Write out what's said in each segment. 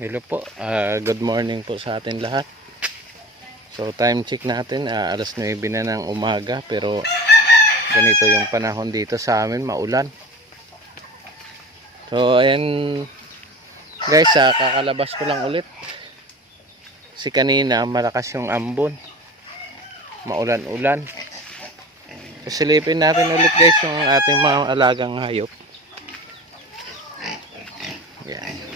Hello po, good morning po sa atin lahat. So time check natin, alas 9 na ng umaga, pero ganito yung panahon dito sa amin, maulan. So ayan guys, kakalabas ko lang ulit. Si kanina malakas yung ambon, maulan-ulan. So silipin natin ulit guys yung ating mga alagang hayop. Yan.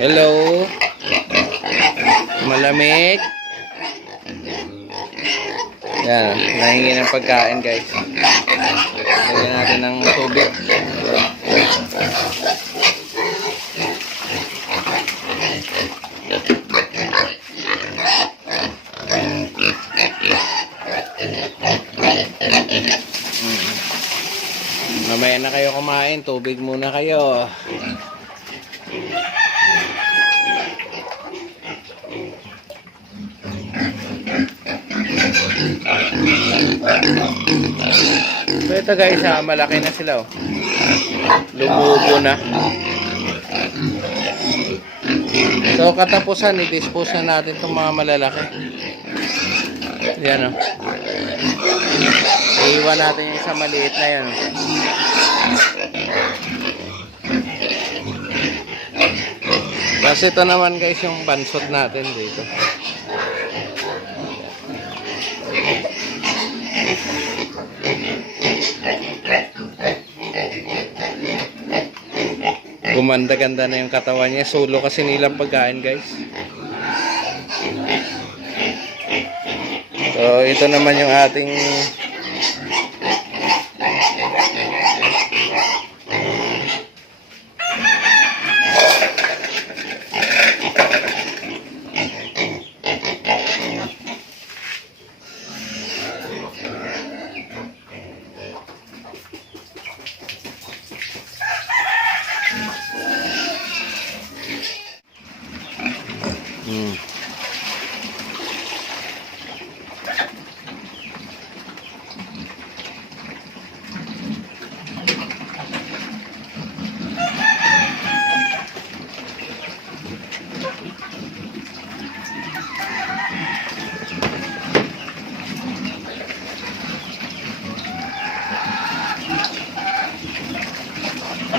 Hello. Malamig. Yan, nahingi ng pagkain guys. Lagyan natin ng tubig. Mamaya na kayo kumain, tubig muna kayo. So ito guys, malaki na sila oh. Lumubo na. So katapusan, i-dispose na natin itong mga malalaki. Yan oh. Iiwan natin yung sa maliit na yan oh. Kasi ito naman guys yung bansot natin dito. Gumanda-ganda na yung katawan niya. Solo kasi nilang pagkain guys. So ito naman yung ating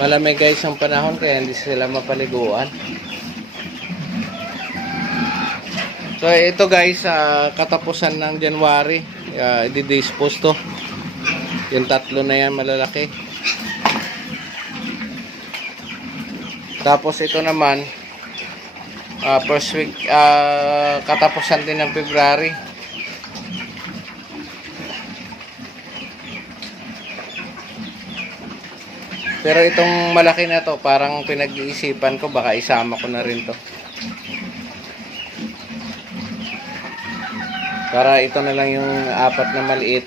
malamig guys ang panahon kaya hindi sila mapaliguan. So ito guys, katapusan ng January, i-dispose to. Yung tatlo na yan malalaki. Tapos ito naman first week, katapusan din ng February. Pero itong malaki na to, parang pinag-iisipan ko baka isama ko na rin to. Para ito na lang yung apat na maliit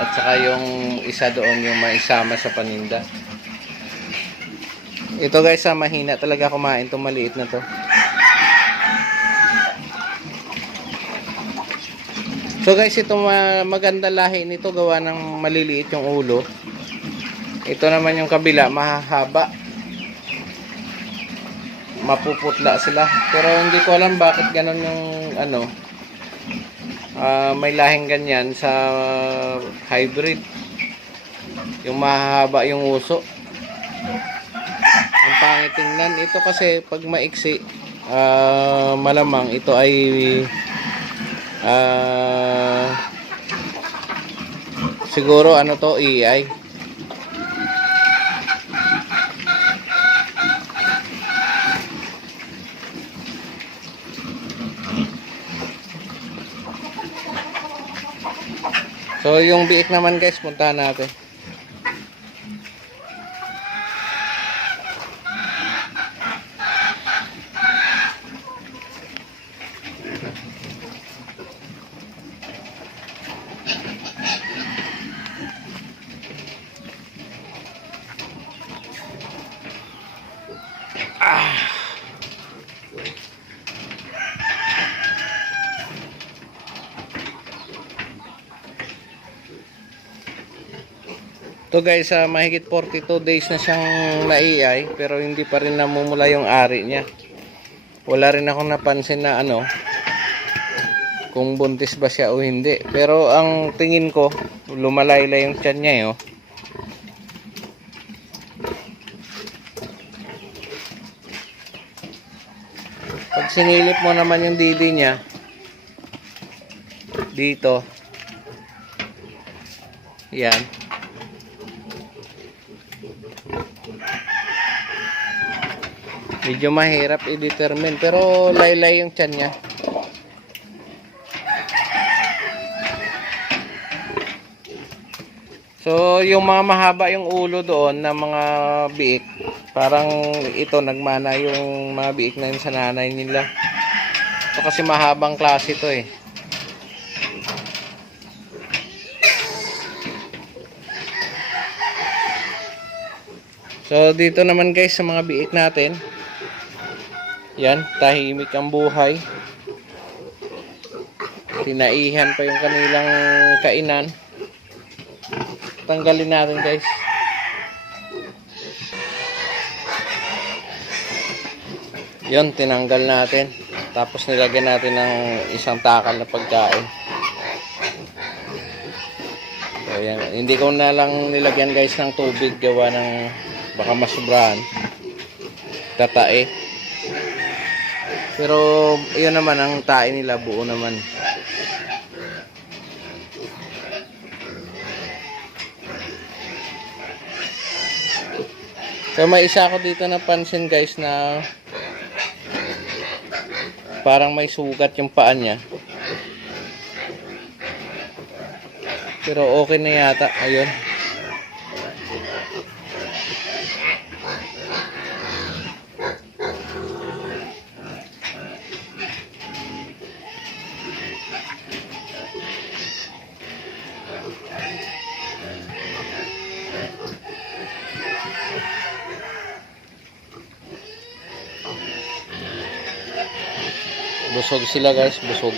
at saka yung isa doon yung maisama sa paninda. Ito guys, mahina talaga kumain itong maliit na to. So guys, ito maganda lahi nito, gawa ng maliliit yung ulo. Ito naman yung kabila, mahahaba. Mapuputla sila. Pero hindi ko alam bakit ganun yung ano. May lahing ganyan sa hybrid. Yung mahahaba yung uso. Ang pangit tingnan. Ito kasi pag maiksi, malamang ito ay siguro ano to, AI. So yung biik naman guys, puntahan natin. To guys, mahigit 42 days na siyang naiay pero hindi pa rin namumula yung ari niya. Wala rin akong napansin na kung buntis ba siya o hindi. Pero ang tingin ko, lumalaylay yung tiyan niya eh. Pag sinilip mo naman yung didi niya, dito, yan. Medyo mahirap i-determine pero laylay yung tiyan niya. So yung mga mahaba yung ulo doon na mga biik, parang ito nagmana yung mga biik na yun sa nanay nila. Ito kasi mahabang klase ito eh. So dito naman guys sa mga biik natin, yan, tahimik ang buhay. Tinaihan pa yung kanilang kainan. Tanggalin natin guys. Yun, tinanggal natin. Tapos nilagyan natin ng isang takal na pagkain. So, yan. Hindi ko na lang nilagyan guys ng tubig, gawa ng baka masubrahan. Tatae. Pero yun naman ang tae nila, buo naman. So may isa ako dito na pansin guys na parang may sugat yung paa niya. Pero okay na yata. Ayun. Busog sila guys, busog.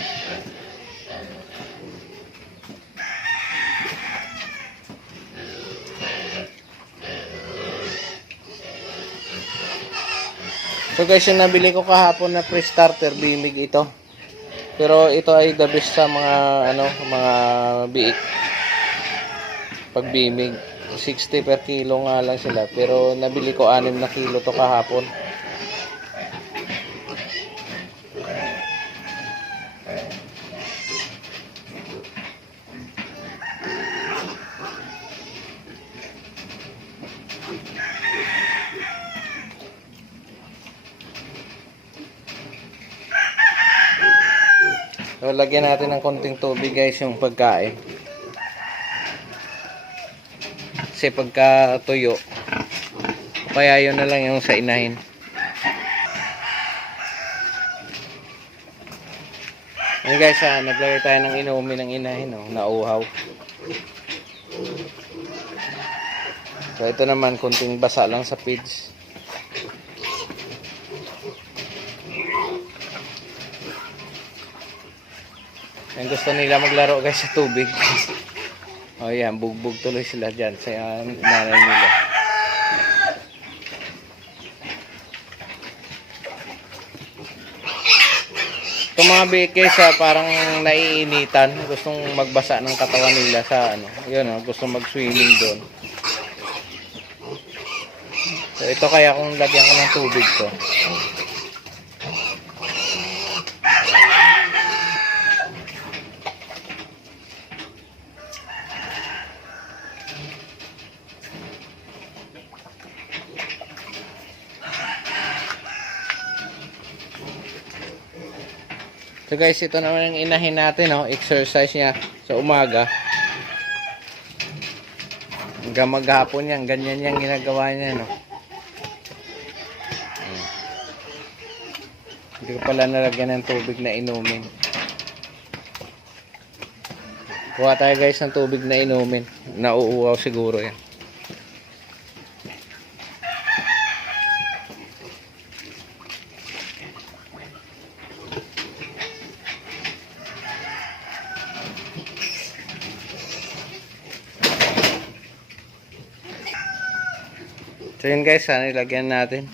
So guys, yung nabili ko kahapon na pre-starter, bimig ito. Pero ito ay the best sa mga mga biik. Pag bimig, 60 per kilo nga lang sila. Pero nabili ko 6 na kilo to kahapon. So, lagyan natin ng konting tubig guys yung pagkain. Kasi pagka tuyo, kaya yun na lang yung sa inahin. Ayan guys, naglagay tayo ng inumin ng inahin, nauhaw. So ito naman, konting basa lang sa feeds. Ang gusto nila maglaro guys sa tubig. O yan, bugbog tuloy sila dyan sa nanay nila. Itong mga bikes parang naiinitan, gustong magbasa ng katawan nila sa yun gustong mag-swimming doon. So ito kaya kung lagyan ko ng tubig to. So guys, ito naman yung inahin natin, exercise niya sa umaga. Hanggang maghapon yan, ganyan yung ginagawa niya, Hindi ko pala nalagyan ng tubig na inumin. Kuha tayo guys ng tubig na inumin. Nauuwaw siguro yan. So yun guys, sana ilagyan natin.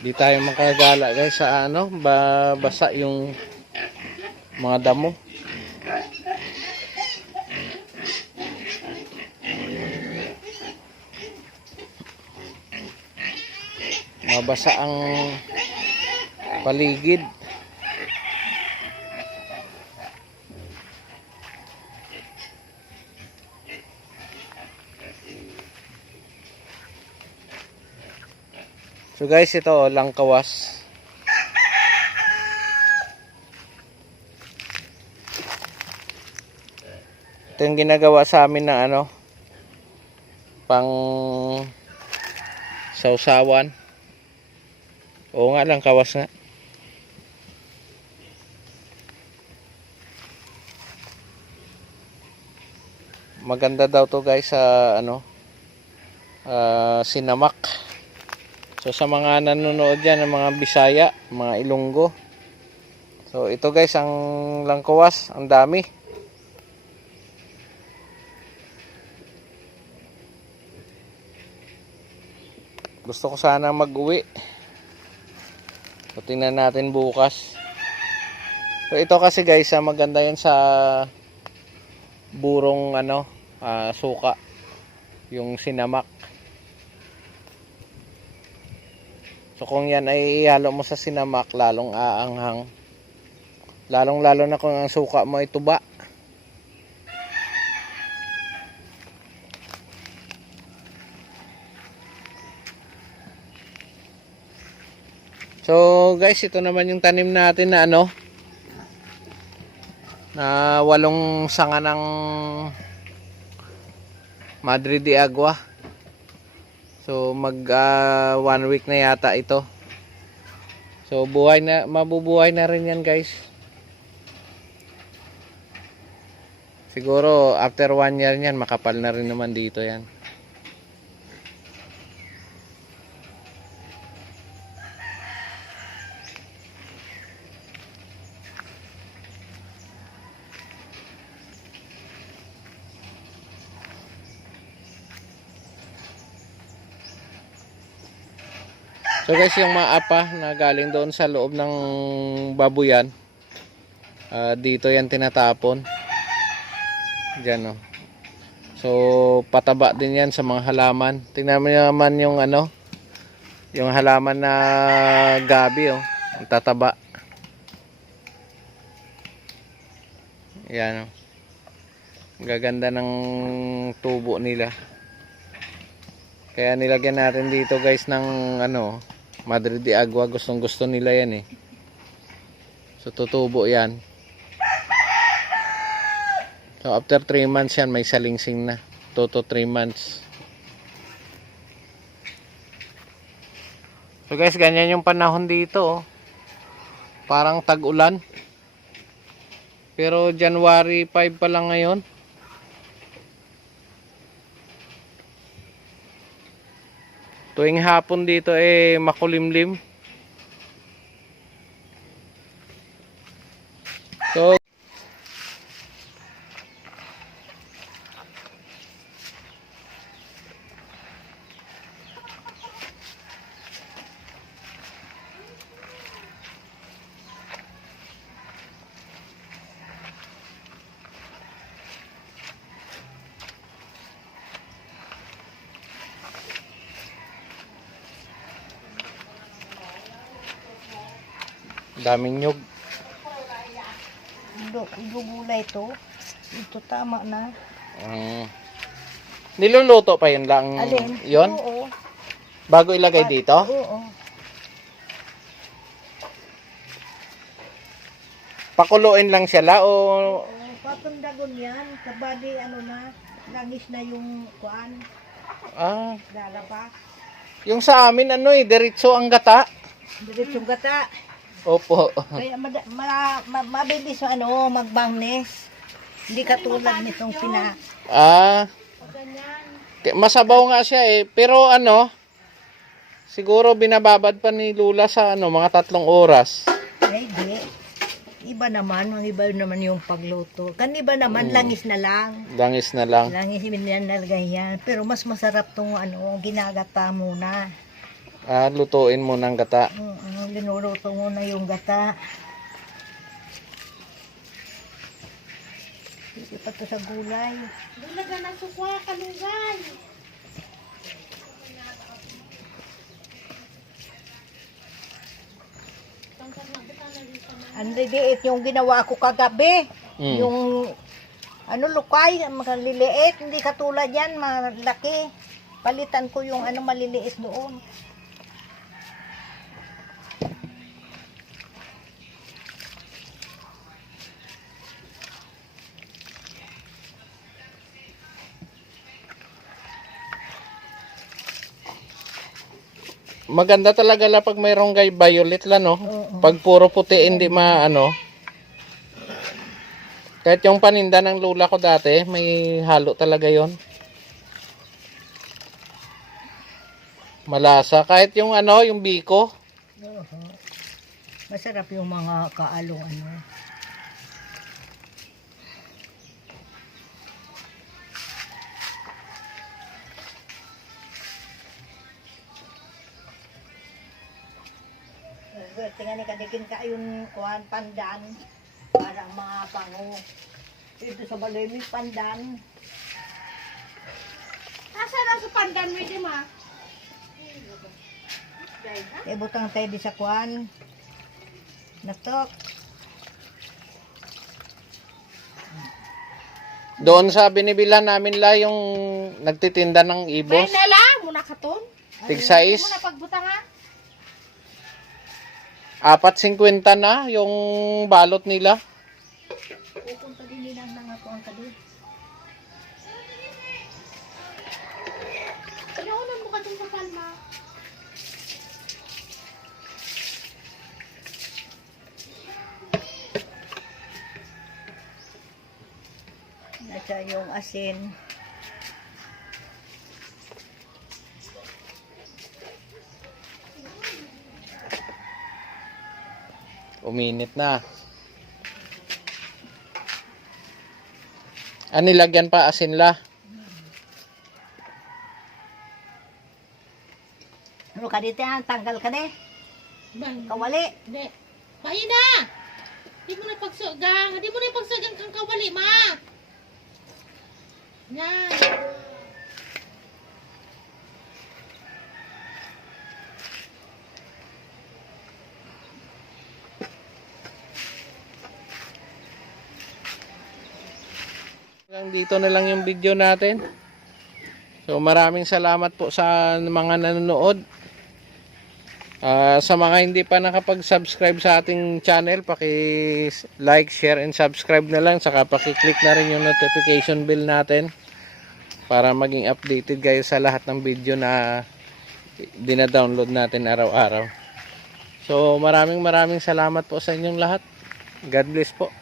Di tayo makagala guys sa ano, basa yung mga damo. Mabasa ang paligid. So guys, ito langkawas. Ito yung ginagawa sa amin na ano, pang sausawan. Oo nga, langkawas nga. Maganda daw to guys sa ano, sinamak. So sa mga nanonood dyan ng mga Bisaya, mga Ilonggo. So ito guys ang langkawas, ang dami. Gusto ko sana mag-uwi. So tingnan natin bukas. So ito kasi guys, maganda yan sa burong ano, suka. Yung sinamak. So kung yan ay ihalo mo sa sinamak, lalong aanghang. Lalong lalo na kung ang suka mo ay tuba. So guys, ito naman yung tanim natin na ano, na 8 sanga ng Madre de Agua. So mag 1 week na yata ito. So buhay na, mabubuhay na rin yan guys. Siguro after 1 year niyan, makapal na rin naman dito yan. So guys, yung maapa na galing doon sa loob ng babuyan, dito yan tinatapon. Diyan, oh. So pataba din yan sa mga halaman. Tingnan mo naman yung ano, yung halaman na gabi, oh. Ang tataba. Yan, oh. Gaganda ng tubo nila. Kaya nilagyan natin dito guys ng ano, Madre de Agua. Gustong gusto nila yan eh. So tutubo yan. So after 3 months yan may salingsing na. 2 to 3 months. So guys, ganyan yung panahon dito oh. Parang tag-ulan. Pero January 5 pa lang ngayon. Tuwing hapon dito makulimlim. So daming nyug. Gulay to. Ito tama na. Niluluto pa yun lang. Alin? Yun? Oo. Bago ilagay dito? Oo. Pakuluin lang sila o Oo. Patundagon yan. Kabali ano na. Langis na yung kuan. Lalabas. yung sa amin diretso ang gata. Diretsong gata. Opo. Kaya mabilis magbangnes. Hindi katulad nitong pina. Masabaw nga siya pero siguro binababad pa ni Lula sa mga 3 oras. Ay, di. Iba naman yung pagluto. Iba naman, langis na lang. Langis na lang. Langis yan nalagay yan. Pero mas masarap tong ginagata muna. Lutuin mo ng gata. Linuluto muna yung gata. Hindi pa to sa gulay. Dulaga na sukwa, kalungay. Ang liliit yung ginawa ko kagabi. Yung lukay, maliliit. Hindi katulad yan, malaki. Palitan ko yung maliliit doon. Maganda talaga la pag mayroong violet la no. Pag puro puti hindi Kahit yung paninda ng lula ko dati, may halo talaga yon. Malasa kahit yung yung biko. Masarap yung mga kaalong Tingnan ni kadikin ka yung kuhan pandan para mga pango. Ito sa balay may pandan. Asa na sa pandan mo di ma? Butang tayo di sa kuhan. Natok. Doon sa binibila namin la yung nagtitinda ng May ibos. nala muna katon. Tig size. Muna pagbuta nga. 4.50 na yung balot nila. Pupunta din nila ng kuhan ka din. Pinaunan mo katong sa palma. Nasa yung asin. Uminit na. Nilagyan pa asin la. Ano ka dito yan? Tanggal ka de. Bang. Kawali. Di. Mahina. Di mo na pagsugang. Di mo na pagsugang kang kawali ma. Yan. Hanggang dito na lang yung video natin. So maraming salamat po sa mga nanonood. Sa mga hindi pa nakapag-subscribe sa ating channel, paki-like, share, and subscribe na lang. Saka paki-click na rin yung notification bell natin para maging updated kayo sa lahat ng video na dina-download natin araw-araw. So maraming salamat po sa inyong lahat. God bless po.